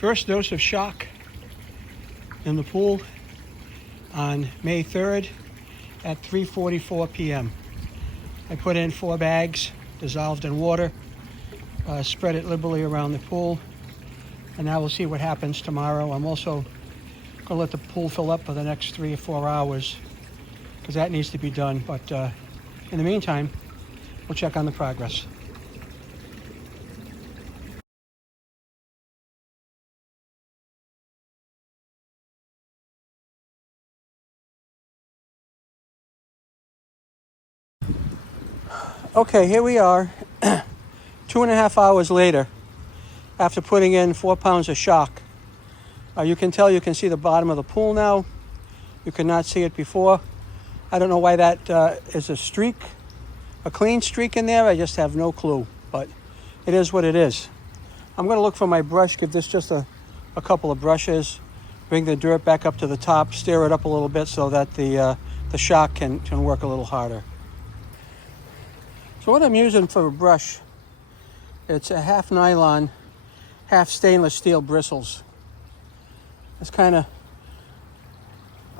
First dose of shock in the pool on May 3rd at 3:44 p.m. I put in 4 bags dissolved in water, spread it liberally around the pool, and now we'll see what happens tomorrow. I'm also going to let the pool fill up for the next 3 or 4 hours because that needs to be done. But in the meantime, we'll check on the progress. Okay, here we are, 2.5 hours later, after putting in 4 pounds of shock. You can see the bottom of the pool now. You could not see it before. I don't know why that is a streak, a clean streak in there. I just have no clue, but it is what it is. I'm going to look for my brush, give this just a couple of brushes, bring the dirt back up to the top, stir it up a little bit so that the shock can work a little harder. So what I'm using for a brush, it's a half nylon, half stainless steel bristles. It's kind of,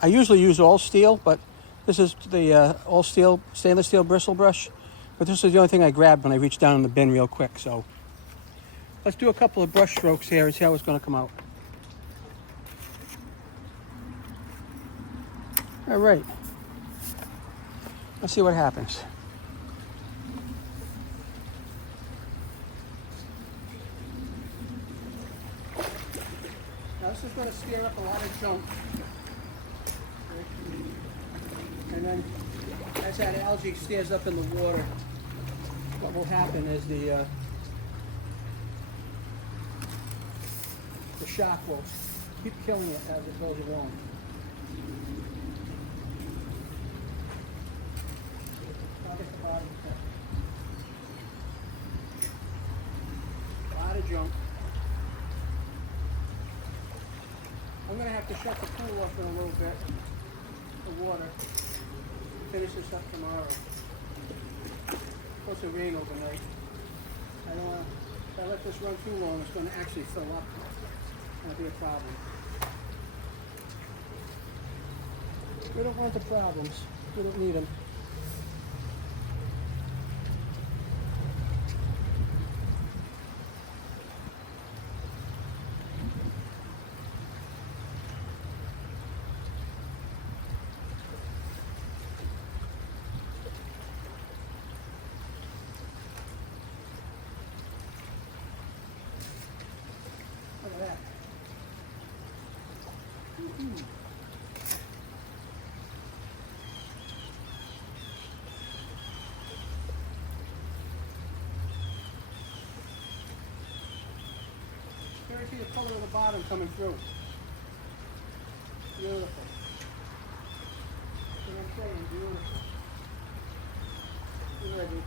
I usually use all steel, but this is the all steel, stainless steel bristle brush. But this is the only thing I grabbed when I reached down in the bin real quick. So let's do a couple of brush strokes here and see how it's going to come out. All right, let's see what happens. Now this is going to stir up a lot of junk. And then as that algae stirs up in the water, what will happen is the shock will keep killing it as it goes along. I'll get the bottom of that. A lot of junk. I'm going to have to shut the pool off in a little bit, the water. Finish this up tomorrow. Supposed to rain overnight. I don't want to, if I let this run too long, it's going to actually fill up. That'll be a problem. We don't want the problems. We don't need them. Look at that. Here I see the color of the bottom coming through. Beautiful. What I'm saying, beautiful. You're ready.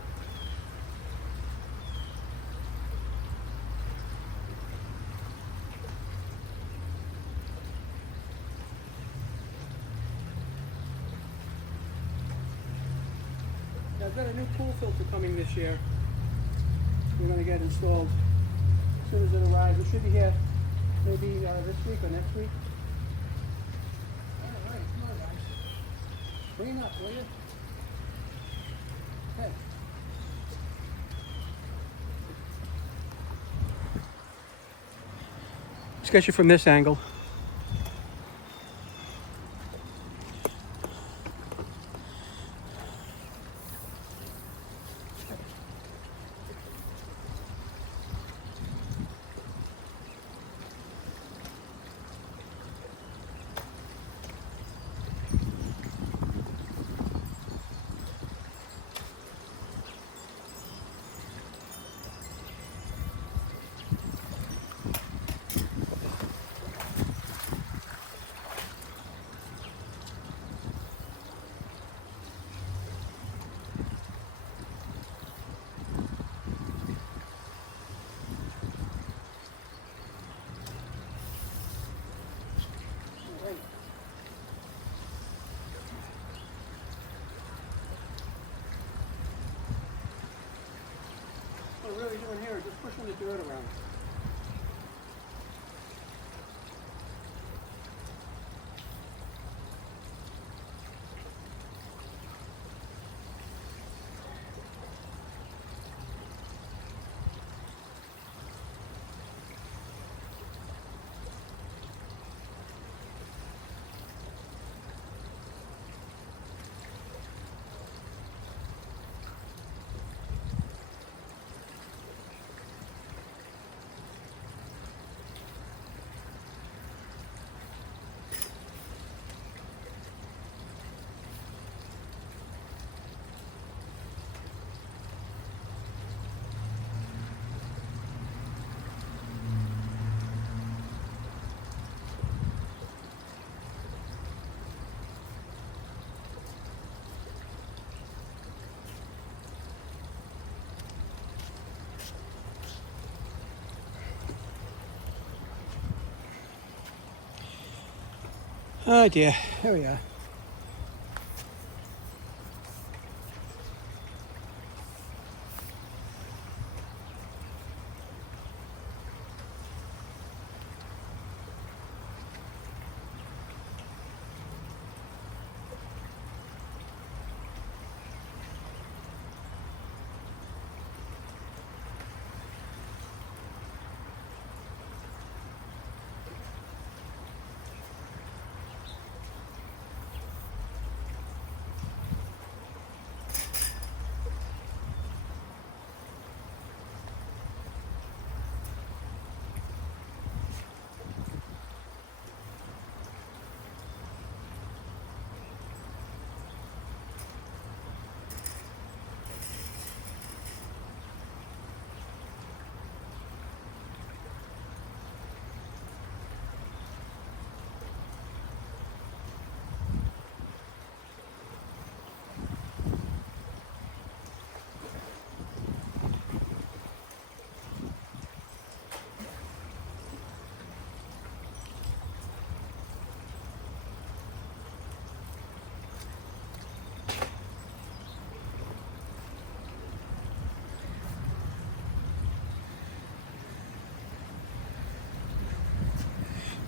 I've got a new pool filter coming this year. We're going to get installed as soon as it arrives. It should be here maybe this week or next week. All right, come on guys. Clean up, will you? Okay. Let's get you from this angle. What we're really doing here is just pushing the dirt around. Oh dear, here we are.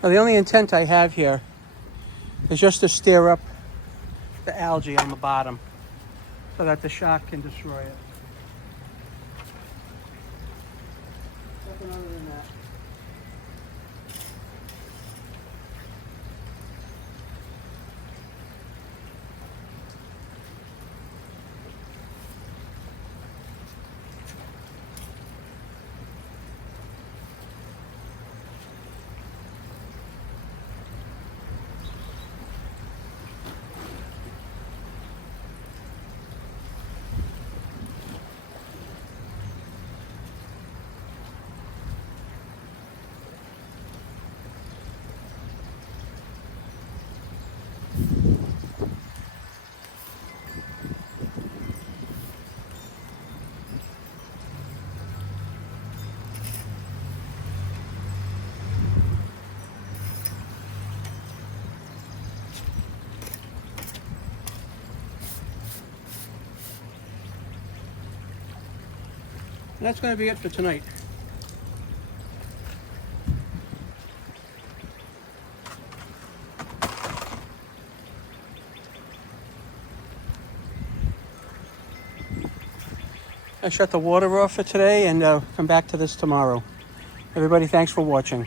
Now, the only intent I have here is just to stir up the algae on the bottom so that the shark can destroy it. Nothing other than that. And that's going to be it for tonight. I shut the water off for today and come back to this tomorrow. Everybody, thanks for watching.